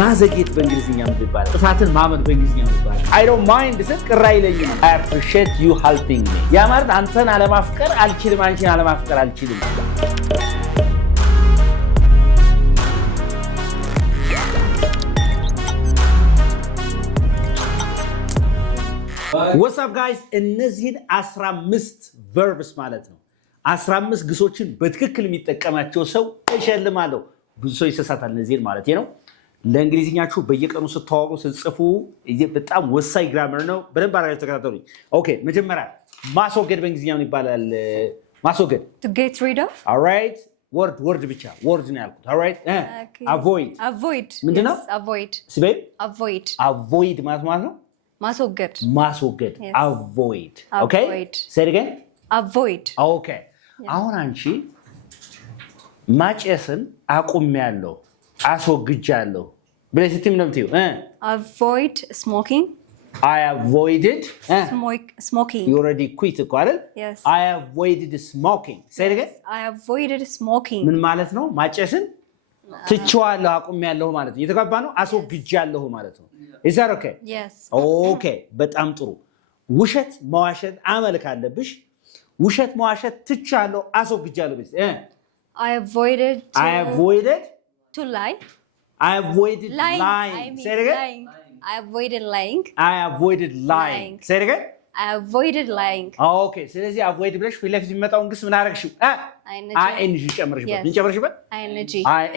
ማዘግየት በእንግሊዝኛ ምን ይባላል? ጥፋትን ማመን በእንግሊዝኛ ምን ይባላል? I don't mind ስል ቅር አይለኝም። I appreciate you helping me። ያ ማለት አንተን አለማፍቀር አልችልም፣ አንቺን አለማፍቀር አልችልም። What's up guys? እነዚህን 15 verbs ማለት ነው 15 ግሶችን በትክክል የሚጠቀማቸው ሰው እሸልማለሁ። ብዙ ሰው ይሰሳታል እነዚህን ማለት ነው። ለእንግሊዝኛችሁ በየቀኑ ስትተዋወቁ ስትጽፉ በጣም ወሳኝ ግራመር ነው። በደንብ አድርጋችሁ ተከታተሉኝ። ኦኬ መጀመሪያ ማስወገድ በእንግሊዝኛ ምን ይባላል? ማስወገድ to get rid of። all right word ብቻ word ነው ያልኩት። all right avoid ምንድነው? avoid ሲበይ avoid ማለት ነው ማስወገድ yes. avoid okay say it again avoid okay አሁን አንቺ ማጨስን አቁሜያለሁ አስወግጃለሁ ብለሽ ስትይ ምንም ትዩ avoid smoking I avoided smoking you already quit እኮ አይደል? yes I avoided smoking say it again I avoided smoking ምን ማለት ነው? ማጨስን ትቼዋለሁ አቁሜያለሁ ማለት ነው። የተጋባ ነው። አስወግጃለሁ ማለት ነው። is that okay? yes okay በጣም ጥሩ። ውሸት መዋሸት አመል ካለብሽ ውሸት መዋሸት ትቻለሁ አስወግጃለሁ ብለሽ I avoided to lie. I avoided lying. Say it again. I avoided lying. Say it again. I avoided lying. Okay. ስለዚህ avoid ብለሽ ፊት ለፊት የሚመጣውን ግስ ምን አደረግሽው? ing ጨመርሽበት። ምን ጨመርሽበት?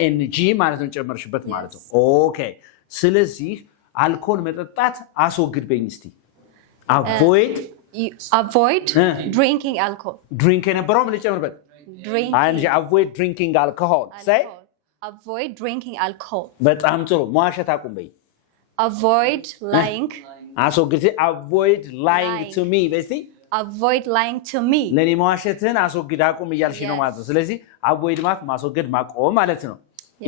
ing ማለት ነው ጨመርሽበት ማለት ነው። Okay. ስለዚህ አልኮል መጠጣት አስወግድ በይኝ እስቲ። avoid drinking alcohol. ድሪንክ የነበረው ምን ጨመርበት? avoid drinking alcohol. Say avoid drinking alcohol. በጣም ጥሩ። መዋሸት አቁም በይ። avoid lying. አስወግድ። avoid lying to me በስቲ avoid lying to me. ለኔ መዋሸትን አስወግድ አቁም እያልሽ ነው ማለት ነው። ስለዚህ avoid ማለት ማስወገድ ማቆም ማለት ነው።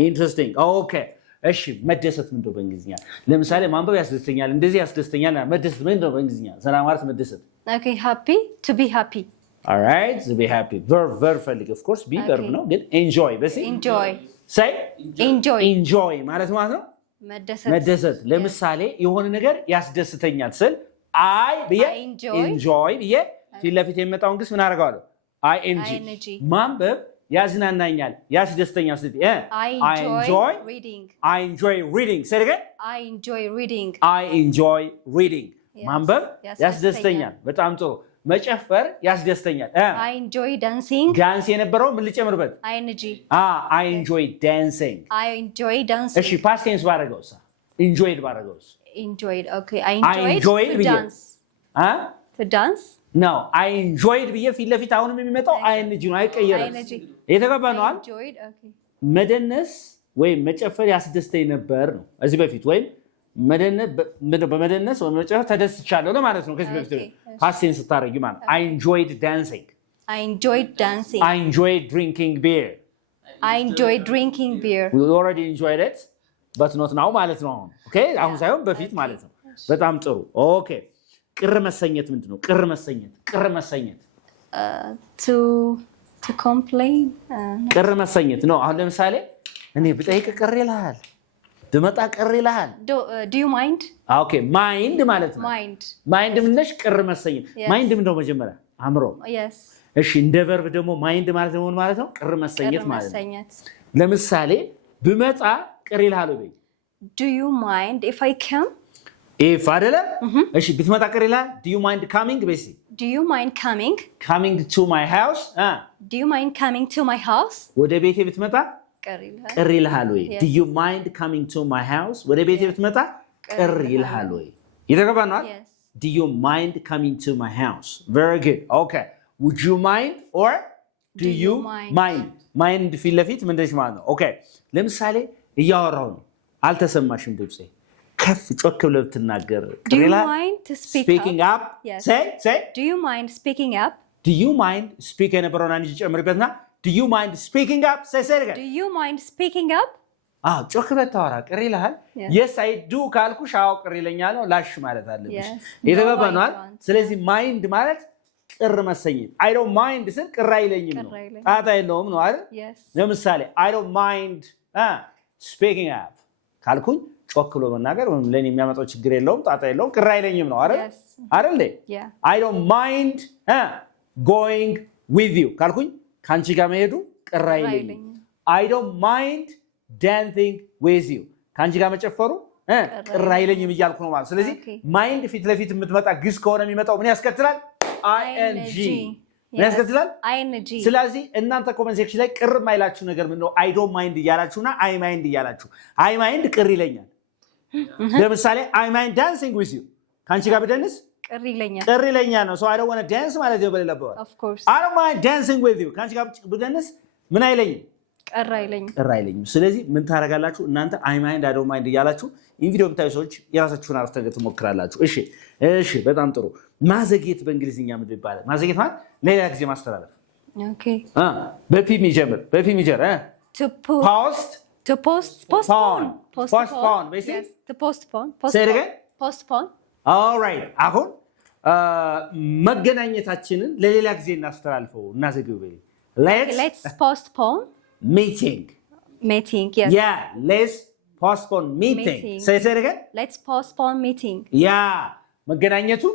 ኢንትረስቲንግ ኦኬ። እሺ መደሰት ምንድነው በእንግሊዝኛ? ለምሳሌ ማንበብ ያስደስተኛል፣ እንደዚህ ያስደስተኛል። መደሰት ምንድነው በእንግሊዝኛ? ሰላም ማለት መደሰት። okay happy to be happy. all right to be happy verb ፈልግ of course be verb ነው ግን enjoy በሲ enjoy say enjoy ማለት ነው መደሰት። ለምሳሌ የሆነ ነገር ያስደስተኛል ስል I enjoy ብዬ ፊት ለፊት የሚመጣውን ግስ ምን አደርገዋለሁ? ing ማንበብ ያዝናናኛል ያስደስተኛል ስትይ I enjoy reading say it again I enjoy reading ማንበብ ያስደስተኛል። በጣም ጥሩ። መጨፈር ያስደስተኛል። I enjoy dancing ዳንስ የነበረው ምን ልጨምርበት? I enjoy dancing እሺ past tense ባደረገውስ enjoyed ባደረገውስ enjoyed okay I enjoyed to dance to dance no I enjoyed ብዬ ፊት ለፊት አሁንም የሚመጣው ing ነው አይቀየርም። የተገባ ነው አይደል? መደነስ ወይም መጨፈር ያስደስተኝ ነበር ነው እዚህ በፊት ወይም በመደነስ ወይ መጨፈር ተደስቻለሁ ለማለት ነው። ከዚህ በፊት past tense ስታረጊ ማለት I enjoyed dancing I enjoyed drinking beer we already enjoyed it but not now ማለት ነው። ኦኬ አሁን ሳይሆን በፊት ማለት ነው። በጣም ጥሩ ኦኬ። ቅር መሰኘት ምንድነው? ቅር መሰኘት to complain ቅር መሰኘት ነው። አሁን ለምሳሌ እኔ ብጠይቅ ቅር ይልሃል ብመጣ ቅር ይልሃል do you mind ኦኬ ማይንድ ማለት ነው። ማይንድ ምንነሽ? ቅር መሰኘት ማይንድ ምንድነው? መጀመሪያ አምሮ yes እሺ እንደ verb ደግሞ ማይንድ ማለት ነው ማለት ነው ቅር መሰኘት ማለት ነው። ለምሳሌ ብመጣ ቅር ይልሃል ወይ? do you mind if I come if አይደለ? እሺ ብትመጣ ቅር ይልሃል do you mind coming በሲ do you mind coming to my house do you mind coming to my house ወደ ቤቴ ብትመጣ ቅር ይልሃል ወይ? do you mind coming to my house ወደ ቤቴ ብትመጣ ቅር ይልሃል ወይ? የተገባ ነው አይደል? do you mind coming to my house very good okay would you mind or do you mind ፊት ለፊት ምንድነሽ ማለት ነው። ኦኬ ለምሳሌ እያወራሁ ነው አልተሰማሽም ድምጼ ከፍ ጮክ ብለህ ብትናገር do you mind speaking up say do you mind speaking up do you mind speak የነበረውን አንቺ ጨምሪበትና do you mind speaking up say again do you mind speaking up ጮክ ብለህ ታወራ ቅር ይልሃል? yes I do ካልኩሽ አዎ ቅር ይለኛል ነው ላሽ ማለት አለብሽ። የተገባ ነው አይደል? ስለዚህ ማይንድ ማለት ቅር መሰኘት I don't mind ስል ቅር አይለኝም ነው ጣጣ የለውም ነው አይደል? ለምሳሌ I don't mind speaking up ካልኩኝ ወክሎ መናገር ወይም ለኔ የሚያመጣው ችግር የለውም ጣጣ የለውም ቅር አይለኝም ነው አይደል አይደል I don't mind going with you ካልኩኝ ካንቺ ጋር መሄዱ ቅር አይለኝም I don't mind dancing with you ካንቺ ጋር መጨፈሩ ቅር አይለኝም እያልኩ ነው ማለት ስለዚህ ማይንድ ፊት ለፊት የምትመጣ ግስ ከሆነ የሚመጣው ምን ያስከትላል ing ምን ያስከትላል ing ስለዚህ እናንተ ኮሜንት ሴክሽን ላይ ቅር ማይላችሁ ነገር ምንድነው I don't mind እያላችሁና I mind እያላችሁ I mind ቅር ይለኛል ለምሳሌ I mind dancing with you ካንቺ ጋር በደንስ ቅር ይለኛል ነው so I don't want to dance ማለት ነው በሌላ በኋላ of course I don't mind dancing with you ካንቺ ጋር በደንስ ምን አይለኝም ቅር አይለኝም ስለዚህ ምን ታረጋላችሁ እናንተ I mind I don't mind እያላችሁ ኢንቪዲዮ ብታዩ ሰዎች የራሳችሁን አረፍተ ነገር ትሞክራላችሁ እሺ በጣም ጥሩ ማዘግየት በእንግሊዝኛ ምን ይባላል ማዘግየት ማለት ሌላ ጊዜ ማስተላለፍ ኦኬ በፒ የሚጀምር to postpone basically to postpone say it again postpone all right አሁን መገናኘታችንን ለሌላ ጊዜ እናስተላልፈው እናዘግየው let's postpone meeting yes yeah let's postpone meeting say it again let's postpone meeting yeah መገናኘቱን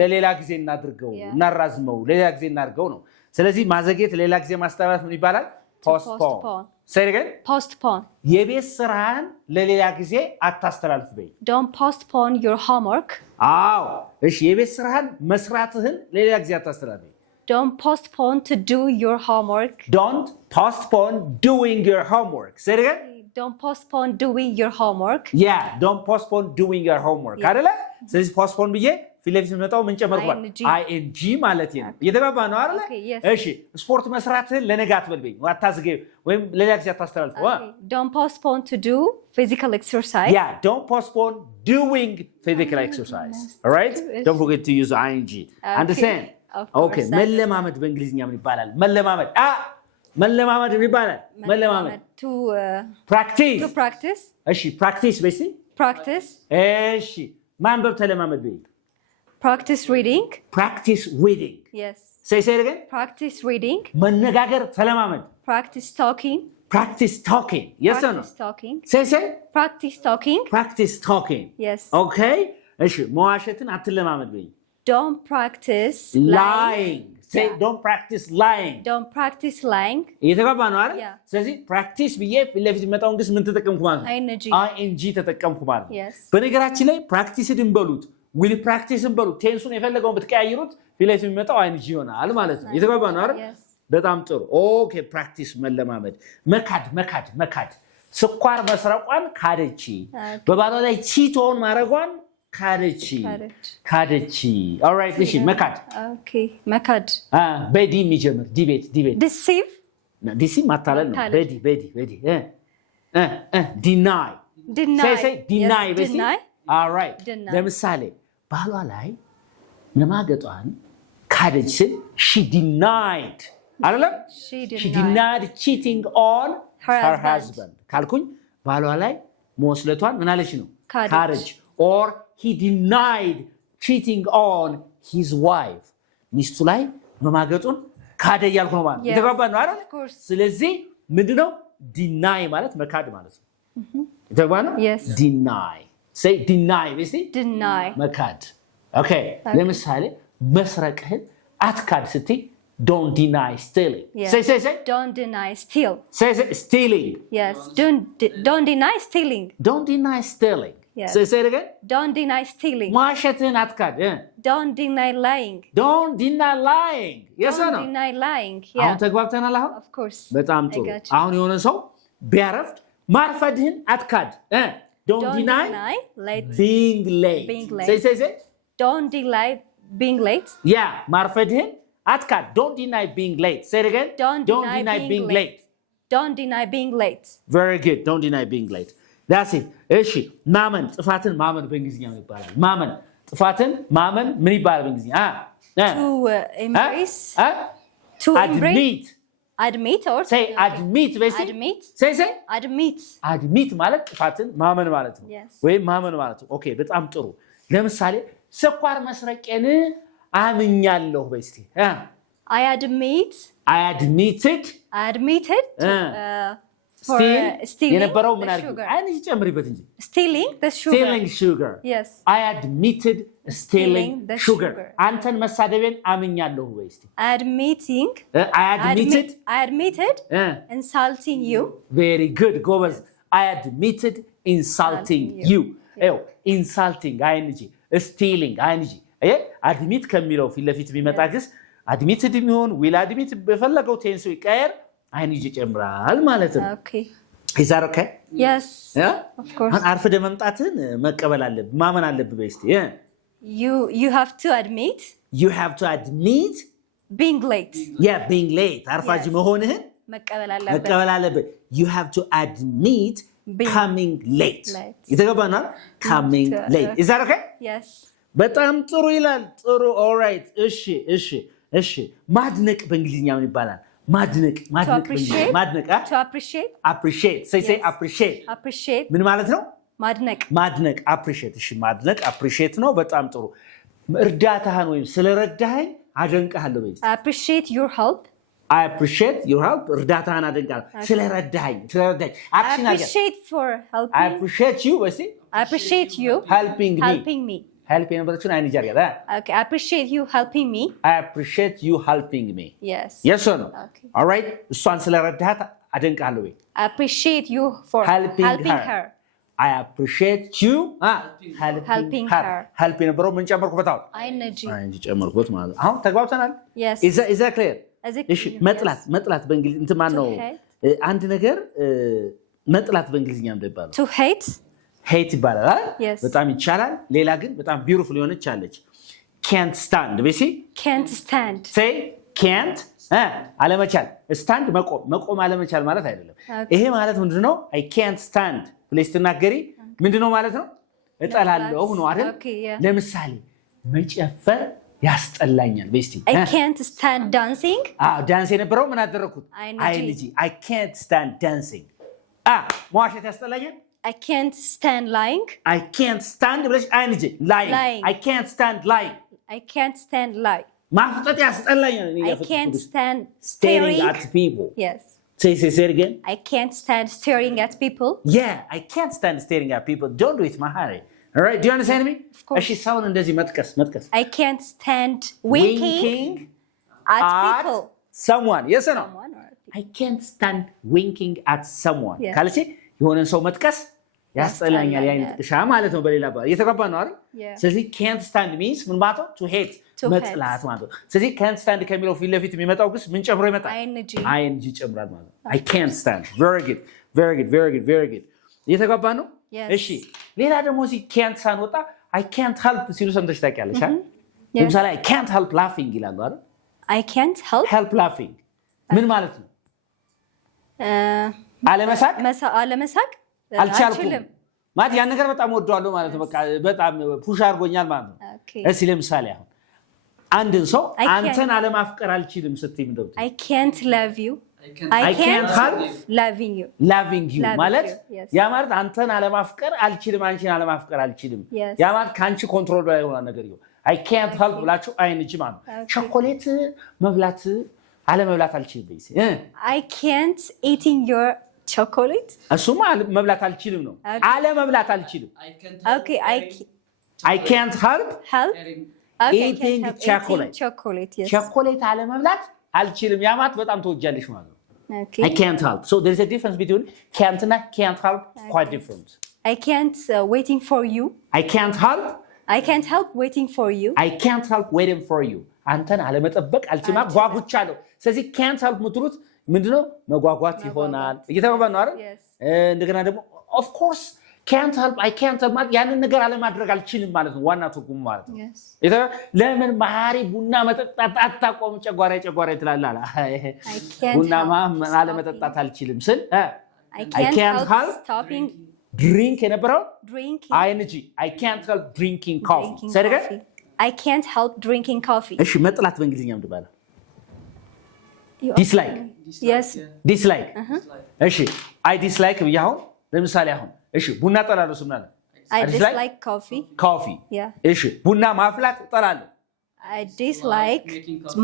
ለሌላ ጊዜ እናድርገው እናራዝመው ለሌላ ጊዜ እናድርገው ነው ስለዚህ ማዘግየት ለሌላ ጊዜ ማስተላለፍ ምን ይባላል postpone say it again postpone የቤት ስራን ለሌላ ጊዜ አታስተላልፍ በይ don't postpone your homework አዎ እሺ የቤት ስራን መስራትህን ለሌላ ጊዜ አታስተላልፍ don't postpone to do your homework don't postpone doing your homework say it again don't postpone doing your homework yeah don't postpone doing your homework አይደለ ስለዚህ postpone ብዬ ፊለፊት መጣው ምን ጨመርኳል ing ማለት ነው እየተባባ ነው አይደለ እሺ ስፖርት መስራትህን ለነገ አትበልበኝ አታዝገው ወይም ለሌላ ጊዜ አታስተላልፍ don't postpone to do physical exercise yeah don't postpone doing physical exercise all right don't forget to use ing understand okay መለማመድ በእንግሊዝኛ ምን ይባላል መለማመድ መለማመድ ይባላል መለማመድ to practice እሺ practice basically practice እሺ ማንበብ ተለማመድ በይ practice reading yes say it again practice reading መነጋገር ተለማመድ practice talking yes or no talking say practice talking yes okay እሺ መዋሸትን አትለማመድ በይ don't practice lying say don't practice lying እየተባባ ነው አይደል ስለዚህ practice ብዬ ለፊት መጣውን ግስ ምን ተጠቀምኩ ማለት ነው ing ተጠቀምኩ ማለት ነው በነገራችን ላይ practice እንበሉት will practice እንበሉት ቴንሱን የፈለገውን ብትቀያይሩት ፊለፊት የሚመጣው ing ይሆናል ማለት ነው እየተባባ ነው አይደል በጣም ጥሩ ኦኬ practice መለማመድ መካድ ስኳር መስረቋን ካደቺ በባሏ ላይ ቺቶን ማረጓን ካደቺ all right እሺ መካድ በዲ የሚጀምር ዲቤት deceive ማታለል ነው በዲ deny say deny all right ለምሳሌ ባሏ ላይ መማገጧን ካደች ስል she denied አይደለም she denied cheating on her husband ካልኩኝ ባሏ ላይ መወስለቷን ምን አለች ነው ካደች or he denied cheating on his wife ሚስቱ ላይ መማገጡን ካደ ያልኩ ነው ማለት የተባባን ነው አይደል ስለዚህ ምንድነው deny ማለት መካድ ማለት ነው የተባባን ነው deny say deny deny መካድ okay ለምሳሌ መስረቅህን አትካድ ስትይ don't deny stealing say don't deny steal say stealing yes don't deny stealing yes say it again don't deny stealing ማሸትህን አትካድ don't deny lying yes or no don't deny lying አሁን ተግባብተናል አሁን of course በጣም ጥሩ አሁን የሆነ ሰው ቢያረፍድ ማርፈድህን አትካድ don't deny being late say don't deny being late yeah ማርፈድህን አትካድ don't deny being late say it again don't deny being late very good don't deny being late that's it እሺ ማመን ጥፋትን ማመን በእንግሊዝኛ ምን ይባላል ማመን ጥፋትን ማመን ምን ይባላል በእንግሊዝኛ to embrace to admit or say admit admit ማለት ጥፋትን ማመን ማለት ነው ወይ ማመን ማለት ነው ኦኬ በጣም ጥሩ ለምሳሌ ስኳር መስረቄን አምኛለሁ በስቲ I admitted stealing የነበረው ምን the አድርጊ sugar. አይንሽ ጨምሪበት እንጂ Stealing the sugar. stealing sugar. Yes. I admitted stealing the sugar. sugar. አንተን መሳደቤን አምኛለሁ ወይ እስቲ Admitting. I admitted I admitted insulting you. very good ጎበዝ I admitted insulting you. ኤው insulting አይንጂ stealing አይንጂ አድሚት ከሚለው ፊት ለፊት የሚመጣ ግስ አድሚትድ የሚሆን ዊል አድሚት በፈለገው ቴንስ ይቀየር አይንጂ ጨምራል ማለት ነው። ኦኬ is that okay? Yes. Of course. አርፍደ መምጣትን መቀበል አለብህ ማመን አለብህ በስቲ you have to admit being late. being late አርፋጅ መሆንህን መቀበል አለብህ. You have to admit coming late. ይተገባናል coming late. Is that okay? Yes. በጣም ጥሩ ይላል ጥሩ all right እሺ ማድነቅ በእንግሊዝኛ ምን ይባላል? ማድነቅ to appreciate. say appreciate ምን ማለት ነው? ማድነቅ appreciate እሺ ማድነቅ appreciate ነው። በጣም ጥሩ እርዳታህን ወይም ስለረዳኸኝ አደንቅሃለሁ በይ I appreciate your help. እርዳታህን አደንቃለሁ ስለረዳኸኝ action appreciate for helping. I appreciate you ወይስ I appreciate you helping me. help የነበረችውን አይን ጃር ያዳ Okay, I appreciate you helping me. I appreciate you helping me. Yes or no? Okay. All right እሷን ስለረዳሃት አደንቃለሁ ወይ I appreciate you for helping her. I appreciate you helping her. help የነበረው ምን ጨመርኩበት? አሁን አይንጂ ጨመርኩበት ማለት ነው። አሁን ተግባብተናል? Yes. is that clear? እሺ መጥላት በእንግሊዝ እንትን ማን ነው አንድ ነገር መጥላት በእንግሊዝኛ ምንድን ይባላል? To hate ይባላል። Yes. በጣም ይቻላል። ሌላ ግን በጣም ቢዩቲፉል የሆነች አለች can't stand በሲ can't stand. say can't አለመቻል ስታንድ መቆም አለመቻል ማለት አይደለም። ይሄ ማለት ምንድነው? I can't stand ብለሽ ስትናገሪ ምንድነው ማለት ነው? እጠላለሁ ነው አይደል? ለምሳሌ መጨፈር ያስጠላኛል በስቲ I can't stand dancing. ዳንስ የነበረው ምን አደረኩት? I can't stand dancing. መዋሸት ያስጠላኛል I can't stand lying. I can't stand ብለሽ አይንጂ lying. I can't stand lying. I can't stand lie. ማፍጠጥ ያስጠላኛል I can't stand staring at people. Yes. Say it again. I can't stand staring at people. Yeah, I can't stand staring at people. Don't do it, Mahari. All right, do you understand me? Of course. እሺ ሳውን እንደዚህ መጥቀስ I can't stand winking at people. Someone. Yes or no? I can't stand winking at someone. ካልሽ የሆነን ሰው መጥቀስ ያስጠላኛል ያን ጥቅሻ ማለት ነው። በሌላ ባል እየተገባ ነው አይደል? ስለዚህ can't stand means ምን ማለት ነው? To hate መጥላት ማለት ነው። ስለዚህ can't stand ከሚለው ፊት ለፊት የሚመጣው ግስ ምን ጨምሮ ይመጣል? ing ጨምራል ማለት ነው። I can't stand. Very good. እየተገባ ነው? እሺ ሌላ ደግሞ እዚህ can't ሳንወጣ I can't help ሲሉ ሰምተሽ ታውቂያለሽ አይደል? ለምሳሌ I can't help laughing ይላሉ አይደል? I can't help laughing ምን ማለት ነው? አለመሳቅ አልቻልኩም ማለት ያን ነገር በጣም ወደዋለሁ ማለት ነው። በቃ በጣም ፑሽ አድርጎኛል ማለት ነው። እሺ ለምሳሌ አሁን አንድን ሰው አንተን አለማፍቀር አልችልም ስትይ ምንድነው? I can't love you. I can't help loving you ማለት ያ ማለት አንተን አለማፍቀር አልችልም አንቺን አለማፍቀር አልችልም ያ ማለት ካንቺ ኮንትሮል በላይ የሆነ ነገር ይሁን I can't help ብላችሁ አይንጂ ማለት ቸኮሌት መብላት አለመብላት አልችልም በይስ I can't eating your chocolate እሱማ መብላት አልችልም ነው አለመብላት አልችልም Okay, I can't help eating chocolate. Yes. ቸኮሌት አለመብላት አልችልም ያ ማለት በጣም ተወጃለሽ ማለት ነው። Okay. I can't help. So there is a difference between can't and can't help. Quite different. I can't waiting for you. I can't help waiting for you. I can't help waiting for you. አንተን አለመጠበቅ አልችልም ጓጉቻለሁ። ስለዚህ can't help ምትሉት ምንድነው? መጓጓት ይሆናል። እየተባባልን ነው አይደል? እንደገና ደግሞ of course can't help I can't help ማለት ያንን ነገር አለማድረግ አልችልም ማለት ነው። ዋና ትርጉሙ ማለት ነው። ለምን ማሪ ቡና መጠጣት አታቆም ጨጓራዬ ትላለህ አለ። ቡና አለመጠጣት አልችልም ስል I can't help stopping drink የነበረው drinking I can't help drinking coffee ሰደገ I can't help drinking coffee እሺ መጥላት በእንግሊዝኛ ምንድን ይባላል? dislike እሺ I dislike ብያሁን ለምሳሌ አሁን እሺ ቡና ጠላለሁ ስምናለ I dislike coffee. እሺ ቡና ማፍላት ጠላለሁ I dislike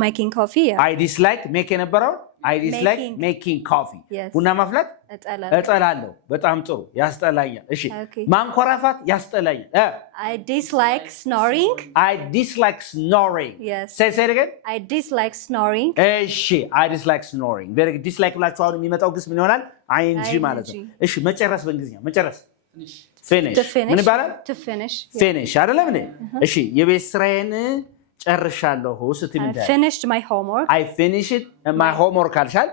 making coffee. I dislike make የነበረው I dislike making coffee. ቡና ማፍላት እጠላለሁ። በጣም ጥሩ ያስጠላኛል። እሺ ማንኮራፋት ያስጠላኛል። I dislike snoring. I dislike snoring. Yes. Say it again. I dislike snoring. እሺ I dislike snoring. very good. dislike ብላችሁ አሁን የሚመጣው ግስ ምን ይሆናል? ing ማለት ነው። እሺ መጨረስ በእንግሊዝኛ መጨረስ finish ምን ይባላል? To finish. finish አይደለም እንዴ? እሺ የቤት ስራዬን ጨርሻለሁ ስትይ ምን I finished my homework. I finished my homework ካልሻል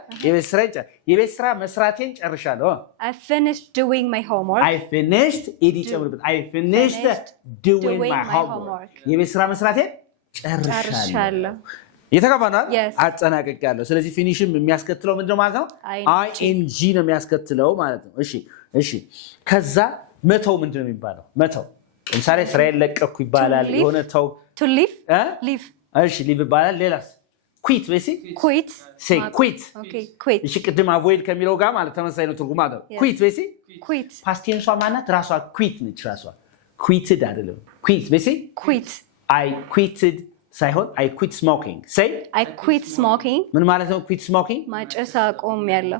የቤት ስራ መስራቴን ጨርሻለሁ። I finished doing my homework. I finished I finished doing my homework. የቤት ስራ መስራቴን ጨርሻለሁ። የተከፋናል አጠናቅቄያለሁ። ስለዚህ ፊኒሽም የሚያስከትለው ምንድነው ማለት ነው? ing ነው የሚያስከትለው ማለት ነው። እሺ ከዛ መተው ምንድነው የሚባለው? መተው ለምሳሌ ስራዬን ለቀኩ ይባላል። የሆነ ተው to leave leave እሺ leave ይባላል። ሌላስ quit በሲ quit say quit okay quit እሺ ቅድም avoid ከሚለው ጋር ማለት ተመሳሳይ ነው ትርጉም አለው። quit በሲ quit past tense ማናት? ራሷ quit ነች። ራሷ quitted አይደለም። quit በሲ quit I quitted ሳይሆን I quit smoking. say I quit smoking. ምን ማለት ነው quit smoking? ማጨስ አቆሚያለሁ።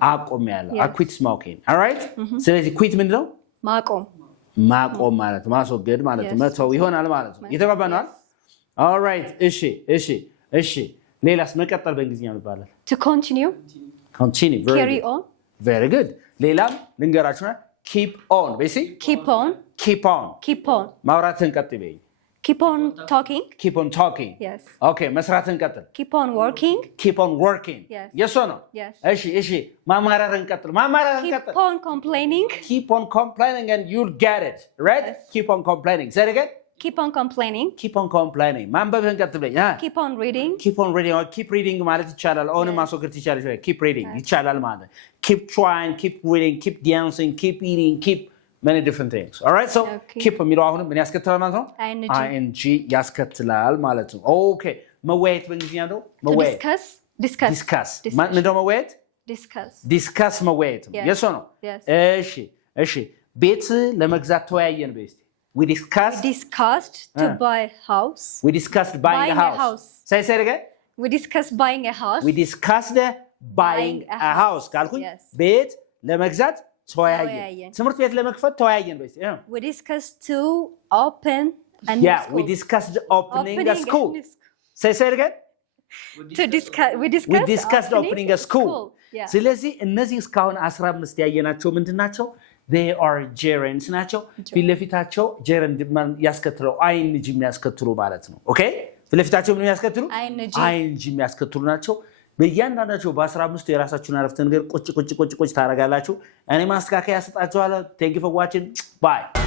I quit smoking. all right ስለዚህ quit ምንድነው? ማቆም ማለት ማስወገድ ማለት መተው ይሆናል ማለት ነው። የተባባናል? all right እሺ ሌላስ መቀጠል በእንግሊዝኛ ይባላል? to continue carry on. very good ሌላም ልንገራችሁና keep on በሲ keep on ማውራትን ቀጥይ በይ keep on talking. yes okay መስራትን ቀጥል keep on working. yes or no? እሺ ማማራርን ቀጥል keep on complaining and you'll get it right. yes. keep on complaining. say it again. keep on complaining. ማንበብን ቀጥል በይ keep on reading or keep reading ማለት ይቻላል። አሁን ማስወገድ ይቻላል። keep reading ይቻላል ማለት keep trying, keep reading, keep dancing, keep eating, keep many different things. all right so keep የሚለው አሁን ምን ያስከትላል ማለት ነው? ing ያስከትላል ማለት ነው። okay መወያየት በእንግሊዝኛ ነው discuss ምንድነው መወያየት? discuss መወያየት ነው። yes or no? እሺ ቤት ለመግዛት ተወያየን በስቲ we discussed to buy a house. we discussed buying a house. say it again. we discussed buying a house. we discussed buying a house ካልኩኝ ቤት ለመግዛት ተወያየን። ትምህርት ቤት ለመክፈት ተወያየን በስቲ we discussed to open a new school. we discussed opening a school. say it again. we discussed opening a school. ስለዚህ እነዚህ እስካሁን 15 ያየናቸው ምንድናቸው? they are gerunds ናቸው። ፊት ለፊታቸው gerund ያስከትለው ing የሚያስከትሉ ማለት ነው። ኦኬ ፊት ለፊታቸው ምን ያስከትሉ? ing የሚያስከትሉ ናቸው። በእያንዳንዳቸው በ15 የራሳችሁን አረፍተ ነገር ቁጭ ታረጋላችሁ። እኔ ማስተካከያ ያሰጣችኋለሁ። thank you for watching. bye